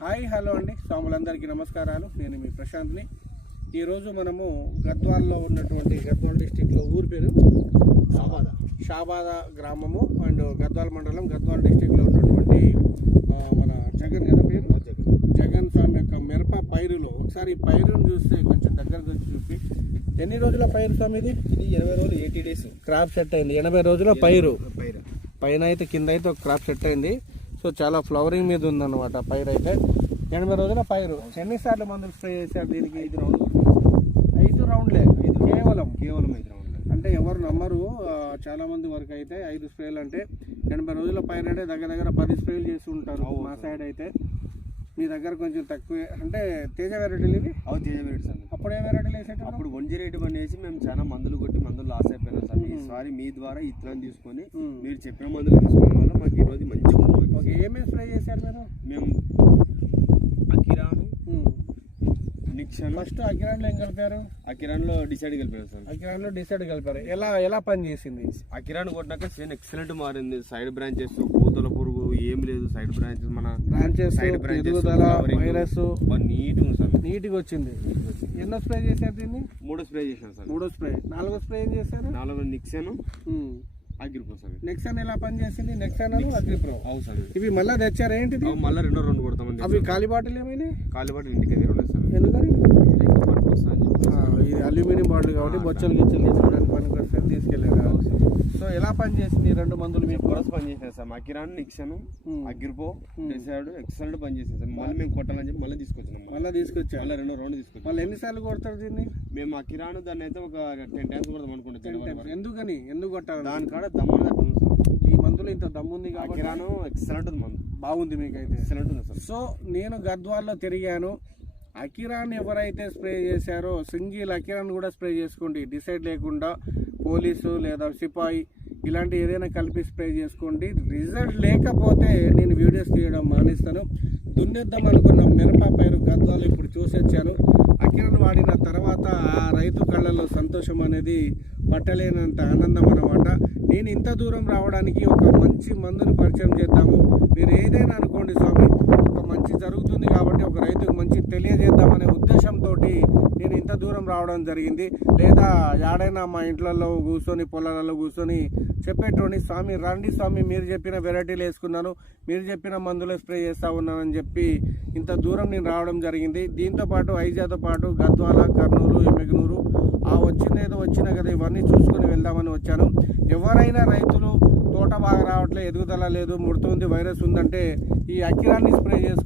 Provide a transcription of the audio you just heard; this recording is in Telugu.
హాయ్ హలో అండి, స్వాములందరికీ నమస్కారాలు. నేను మీ ప్రశాంత్ని. ఈరోజు మనము గద్వాల్లో ఉన్నటువంటి గద్వాల్ డిస్టిక్లో ఊరి పేరు షాబాద గ్రామము అండ్ గద్వాల్ మండలం గద్వాల్ డిస్టిక్లో ఉన్నటువంటి మన జగన్ కదా పేరు జగన్ స్వామి యొక్క మిరప పైరులో ఒకసారి ఈ పైరును చూస్తే కొంచెం దగ్గరకు వచ్చి చూపి. ఎన్ని రోజుల పైరు స్వామి ఇది? 80 రోజులు 80 డేస్ క్రాప్ సెట్ అయింది. 80 రోజుల పైరు పైన అయితే కింద అయితే ఒక క్రాప్ సెట్ అయింది. సో చాలా ఫ్లవరింగ్ మీద ఉందన్నమాట పైరు అయితే. 80 రోజుల పైరు. ఎన్నిసార్లు మందులు స్ప్రే చేశారు దీనికి? 5 రౌండ్లే కేవలం 5 రౌండ్లు. అంటే ఎవరు నమ్మరు, చాలా మంది వరకు అయితే 5 స్ప్రేలు అంటే 80 రోజుల పైరు అంటే దగ్గర 10 స్ప్రేలు చేసి ఉంటారు. మా సైడ్ అయితే మీ దగ్గర కొంచెం తక్కువే. అంటే తేజ వెరైటీలు ఇవి? తేజ వెరైటీస్ అండి. అప్పుడు ఏ వెరైటీలు వేసేట? అప్పుడు 108 వేసి మేము చాలా మందులు కొట్టి మందులు లాస్ అయిపోయినాం సార్. ఈసారి మీ ద్వారా ఇత్తనం తీసుకొని మీరు చెప్పిన మందులు తీసుకోవడం వల్ల మాకు ఈరోజు మంచిగా ఉంది. ఓకే, ఏమేమి స్ప్రే చేశారు మీరు? మేము అకిరాను, నిక్షన్. ఫస్ట్ అకిరాన్లో ఏం కలిపారు? అకిరాన్లో డిసైడ్ కలిపారు సార్. అకిరాన్లో డిసైడ్ కలిపారు. ఎలా పని చేసింది? అకిరాన్ కొట్టినాక సేన్ ఎక్సలెంట్ మారింది. సైడ్ బ్రాంచెస్, పూతల పురుగు ఏం లేదు. సైడ్ బ్రాంచెస్ మన సైడ్ బ్రాంచెస్ వైరస్ నీట్ ఉంది సార్. నీట్గా వచ్చింది. ఎన్నో స్ప్రే చేశారు దీన్ని? 3 స్ప్రే చేశాను సార్. 3 స్ప్రే. 4 స్ప్రే ఏం చేశారు? 4 నిక్సన్ అగ్రిప్రో సార్. నెక్సన్ ఎలా పని చేసింది? నెక్సన్ అగ్రిప్రో. అవును సార్. ఇవి మళ్ళీ తెచ్చారు ఏంటిది? మళ్ళీ 2 రౌండ్ కొడతామండి. అవి ఖాళీ బాటిల్ ఏమైనా? ఖాళీ బాటిల్ ఇంటికి తిరగలేదు సార్. ఎందుకని? ఇది అల్యూమినియం బాటిల్ కాబట్టి బొచ్చలు గిచ్చలు తీసుకోవడానికి పనికి వస్తుంది, తీసుకెళ్ళారు. సో ఎలా పని చేసింది 2 మందులు? మీకు కొరస్ పని చేసాను సార్. అకిరాన్, నిక్సన్, అగ్రిపో, డిసైడ్ ఎక్సలెంట్ పని చేసాను సార్. మళ్ళీ మేము కొట్టాలని చెప్పి మళ్ళీ తీసుకొచ్చాం. మళ్ళీ 2 రౌండ్ తీసుకొచ్చాం. మళ్ళీ ఎన్నిసార్లు కొడతారు దీన్ని? మేము అకిరాన్ దాన్ని అయితే ఒక 10 టైమ్స్ కొడతాం అనుకుంటాం. ఎందుకు కొట్టాలి? దాని కాడ దమ్ము ఈ మందులో ఇంత దమ్ముంది కాబట్టి అకిరాను ఎక్సలెంట్ ఉంది. మందు బాగుంది, మీకైతే ఎక్సలెంట్ ఉంది సార్. సో నేను గద్వాల్లో తిరిగాను. అకిరాన్ ఎవరైతే స్ప్రే చేశారో సింగిల్ అకిరాన్ కూడా స్ప్రే చేసుకోండి. డిసైడ్ లేకుండా పోలీసు లేదా సిపాయి ఇలాంటి ఏదైనా కలిపి స్ప్రే చేసుకోండి. రిజల్ట్ లేకపోతే నేను వీడియోస్ తీయడం మానేస్తాను. దున్నేద్దాం అనుకున్న మిరప పైరు గద్వాలు ఇప్పుడు చూసొచ్చాను. అకిరాన్ వాడిన తర్వాత ఆ రైతు కళ్ళలో సంతోషం అనేది పట్టలేనంత ఆనందం అన్నమాట. నేను ఇంత దూరం రావడానికి ఒక మంచి మందుని పరిచయం చేద్దాము. మీరు ఏదైనా అనుకోండి స్వామి, ఒక మంచి జరుగుతుంది కాబట్టి ఒక రైతుకు మంచి తెలియజేద్దామనే ఉద్దేశంతో నేను ఇంత దూరం రావడం జరిగింది. లేదా యాడైనా మా ఇంట్లలో కూర్చొని పొలాలలో కూర్చొని చెప్పేటోని, స్వామి రండి స్వామి, మీరు చెప్పిన వెరైటీలు వేసుకున్నాను, మీరు చెప్పిన మందులు స్ప్రే చేస్తూ ఉన్నానని చెప్పి ఇంత దూరం నేను రావడం జరిగింది. దీంతోపాటు ఐజాతో పాటు గద్వాల, కర్నూలు, ఎమ్మిగనూరు వచ్చిందేదో వచ్చినా కదా, ఇవన్నీ చూసుకొని వెళ్దామని వచ్చాను. ఎవరైనా రైతులు తోట బాగా రావట్లేదు, ఎదుగుదల లేదు, ముడుతుంది, వైరస్ ఉందంటే ఈ అకిరాన్ని స్ప్రే